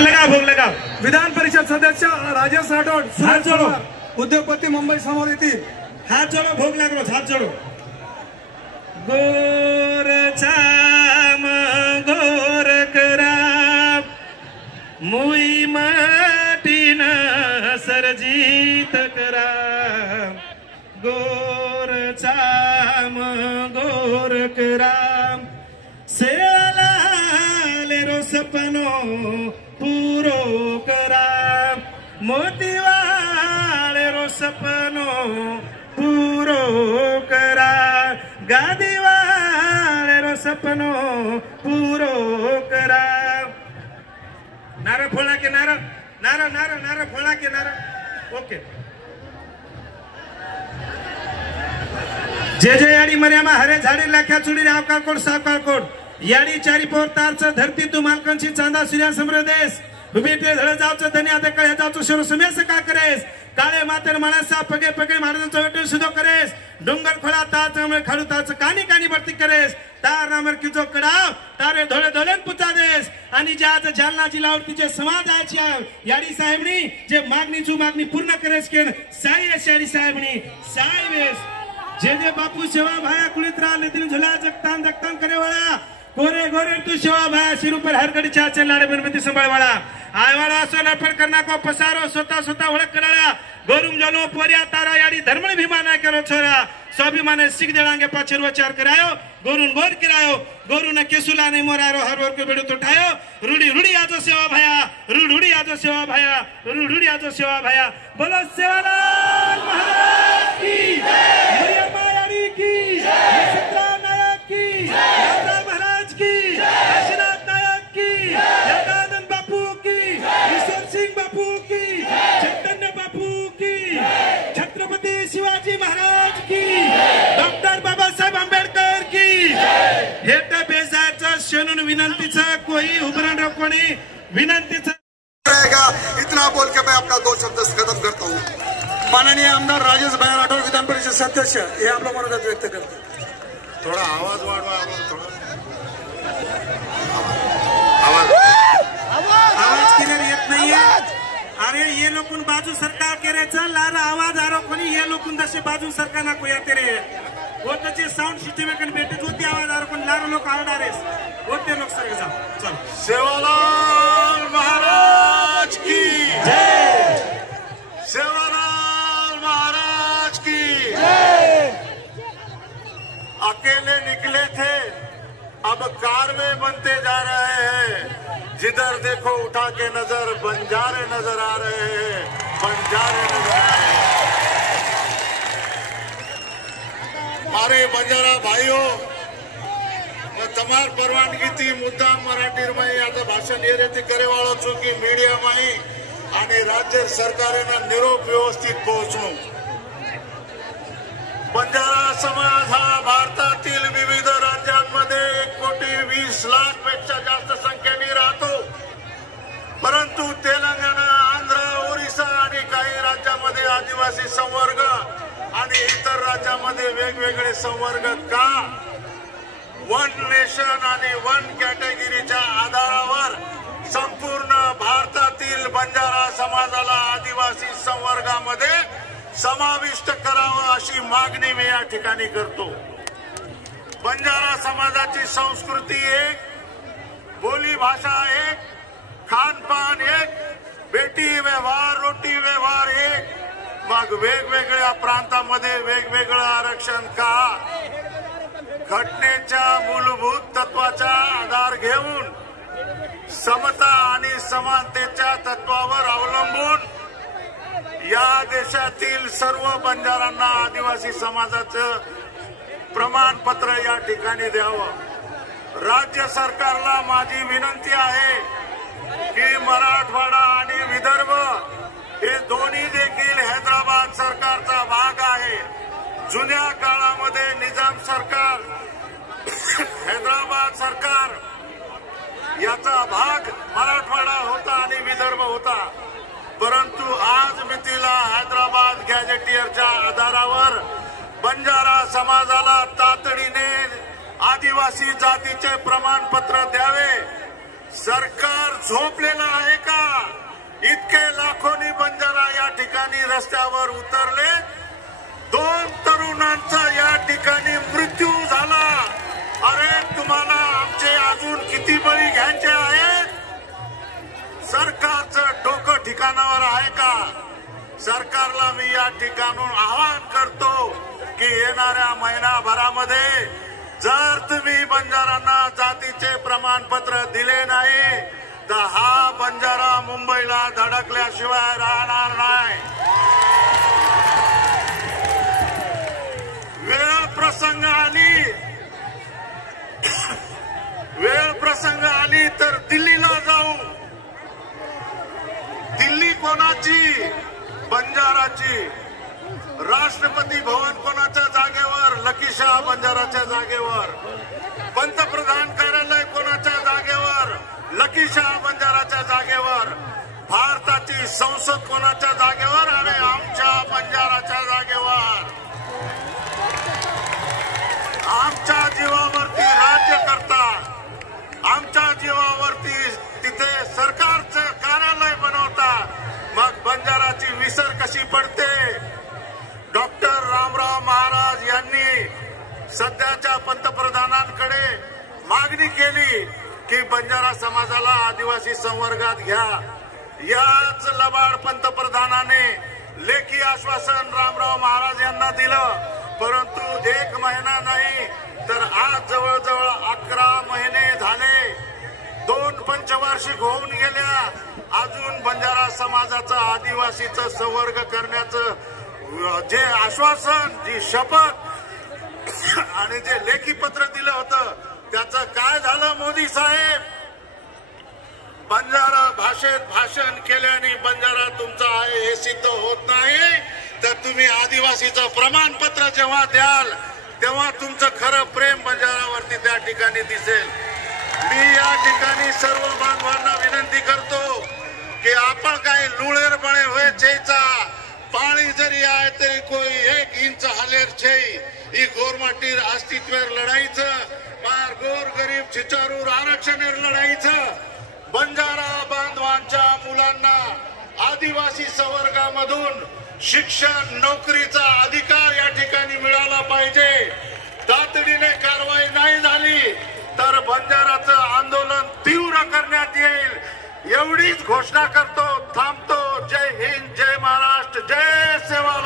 भोग लगा। विधान परिषद सदस्य राजेश राठौड़ हाथ जोड़ो। उद्योगपति मुंबई समोर येथील हाथ जोड़ो भोग लागलो हाथ जोड़ो। गोरचाम गोरकरा मुई माटीन सरजीत करा गोरचाम गोरकरा सेलालेरो सपनो पूरो करा मोतीवालेरो सपनो पूरो करा गादीवालेरो सपनो पूरो करा। नारा फोड़ा के नारा नारा नारा नारा फोड़ा के नारा। ओके जे जे याडी मर्यामा हरे झाडे लाख्या चुडी रावका कोड सावका कोड याडी चारी पोर तारच धरती तू मालकांची चांदा सूर्या समृदेश उभेटे धळ जावचं धन्या दे कळे जावचं शिरो समेस का करेस काळे मातर माणसा पगे पगे महाराजांचं वेट सुद्धा करेस डोंगर खोळा ताच अमळे खाडू ताच कानी कानी भरती करेस तार नामर किजो कडाव तारे धोळे धोळेन पुचा देस आणि जे आज जालना जिल्हावरती जे समाजाची याडी साहेबनी जे मागणीची मागणी पूर्ण करेस के साई याडी साहेबनी साई वेस जे जे बापू सेवा भाया कुळीत राहिले दिन झुला जगतान जगतान करे वळा गोरे गोरे तू सेवा भाया सिर ऊपर हरकड़ी चाचे लाड़े बनमती संभाळ वाला आयवाड़ा असो लपड़ करना को पसारो सोता सोता ओळख कराळा गोरुम जनो पोरिया तारा याडी धर्मणी भीमाना करो छोरा स्वाभिमाने सिख देणांगे पाचर वचार करायो गोरुन गोर करायो गोरुन केसुला ने मोरारो हर वर को बेडू तोठायो रूडी रूडी आजो सेवा भाया रूडी आजो सेवा भाया रूडी आजो सेवा भाया बोलो सेवालाल महाराज की जय मरियम्मा याडी की जय सत्रा नायक की जय राजा महाराज की जय काशीनाथ नायक की जय बापू की ईश्वर सिंह बापू की चैतन्य बापू की छत्रपति शिवाजी महाराज की डॉक्टर बाबासाहेब आंबेडकर की हेट बेजाचं शेनून विनंतीचं कोई उभरण कोणी विनंतीचं रहेगा। इतना बोल के मैं अपना 2 शब्द खत्म करता हूँ। माननीय आमदार राजेश भाई राठौड़ विधान परिषद सदस्य हे आपलं मनोगत व्यक्त करतात। थोड़ा आवाज वाढवा आवाज क्लियर येत नाहीये। अरे ये लोकून बाजू सरकार करायचं लारा आवाज आरो कोणी ये लोकून दशे बाजू सरकार ना कोया तेरे होतचे साउंड सिस्टम कन भेटत होती आवाज आरो कोण लारा लोक आवडारेस होते लोक सरग जा चल सेवालाल महाराज की जय सेवालाल महाराज की जय। अकेले निकले थे अब कारवे बनते जा रहे हैं जिधर देखो उठा के नजर बंजारे नजर आ रहे हैं बंजारे नजर आ रहे हैं। मारे बंजारा भाइयों तमार परवानगी थी मुद्दा मराठी में आता भाषण ये रीति करे वालों छू की मीडिया में आणि राज्य सरकारेना निरोप व्यवस्थित पोहोचणं। बंजारा समाज हा भारतातील विविध राज्यांमध्ये 1,20,00,000 पेक्षा जास्त संख्येने राहतो, परंतु तेलंगणा आंध्र ओरिसा आणि काही राज्यामध्ये आदिवासी संवर्ग आणि इतर राज्यामध्ये वेगवेगळे संवर्ग का वन नेशन आणि वन कॅटेगरीच्या आधारावर संपूर्ण भारतातील बंजारा समाजाला आदिवासी संवर्गामध्ये समाविष्ट करावं अशी मागणी मी या ठिकाणी करतो। बंजारा समाजाची संस्कृती एक, बोली भाषा एक, खानपान एक, बेटी व्यवहार रोटी व्यवहार एक, मग वेगवेगळ्या प्रांतामध्ये वेगवेगळं आरक्षण का? घटनेच्या मूलभूत तत्वाचा आधार घेऊन समता आणि समानतेच्या तत्वावर अवलंबून या देशातील सर्व बंजारांना आदिवासी समाजाचं प्रमाणपत्र या ठिकाणी द्यावं। राज्य सरकारला माझी विनंती आहे की मराठवाडा आणि विदर्भ हे दोन्ही देखील हैदराबाद सरकारचा भाग आहे। जुन्या काळामध्ये निजाम सरकार हैदराबाद सरकार याचा भाग मराठवाडा होता आणि विदर्भ होता, परंतु आज मितीला हैदराबाद गॅजेटियरच्या आधारावर बंजारा समाजाला तातडीने आदिवासी जातीचे प्रमाणपत्र द्यावे। सरकार झोपलेलं आहे का? ठिकाणी रस्त्यावर उतरले, 2 तरुणांचा या ठिकाणी मृत्यू झाला. अरे तुम्हाला आमचे अजून किती बळी घ्यायचे आहेत? सरकारचं डोकं ठिकाणावर आहे का? सरकारला मी या ठिकाणून आवाहन करतो की येणाऱ्या महिनाभरामध्ये जर तुम्ही बंजारांना जातीचे प्रमाणपत्र दिले नाही तर हा बंजारा मुंबईला धडकल्याशिवाय राहणार नाही. वेळ प्रसंग आली तर दिल्लीला जाऊ. दिल्ली कोणाची? बंजाराची. राष्ट्रपती भवन कोणाच्या जागेवर? लकी शाह बंजाराच्या जागेवर. पंतप्रधान कार्यालय कोणाच्या जागेवर? लकी शाह बंजाराच्या जागेवर. भारताची संसद कोणाच्या जागेवर? आणि आमच्या बंजाराच्या जागेवर. आमच्या जीवावरती राज्य करता, आमच्या जीवावरती तिथे सरकारचं कार्यालय बनवता, मग बंजाराची विसर कशी पडते? डॉक्टर रामराव महाराज यांनी सध्याच्या पंतप्रधानांकडे मागणी केली की बंजारा समाजाला आदिवासी संवर्गात घ्या. याच लबाड पंतप्रधानाने लेखी आश्वासन रामराव महाराज यांना दिलं, परंतु 1 महिना नाही तर आज जवळजवळ 11 महिने झाले. 2 पंचवार्षिक होऊन गेल्या. अजून बंजारा समाजाचं आदिवासीचं संवर्ग करण्याचं जे आश्वासन, जी शपथ आणि जे लेखी पत्र दिलं होतं त्याचं काय झालं? मोदी साहेब, बंजारा भाषेत भाषण केल्याने बंजारा तुमचा आहे हे सिद्ध होत नाही. तर तुम्ही आदिवासीचं प्रमाणपत्र जेव्हा द्याल तेव्हा तुमचं खरं प्रेम बंजारावरती त्या ठिकाणी दिसेल. मी या ठिकाणी सर्व बांधवांना विनंती करतो की आपण काही लुळेरपणे व्हायचेचा पाणी जरी आहे तरी कोई 1 इंच हालेर छे ई गोरमाटीर अस्तित्वेर लढाईचं, मार गोर गरीब चिचारूर आरक्षणेर लढाईचं. बंजारा बांधवांच्या मुलांना आदिवासी संवर्गामधून शिक्षण, नोकरीचा अधिकार या ठिकाणी मिळाला पाहिजे. तातडीने कारवाई नाही झाली तर बंजाराचं आंदोलन तीव्र करण्यात येईल. एवढीच घोषणा करतो. थांबतो. जय हिंद, जय महाराष्ट्र, जय सेवा.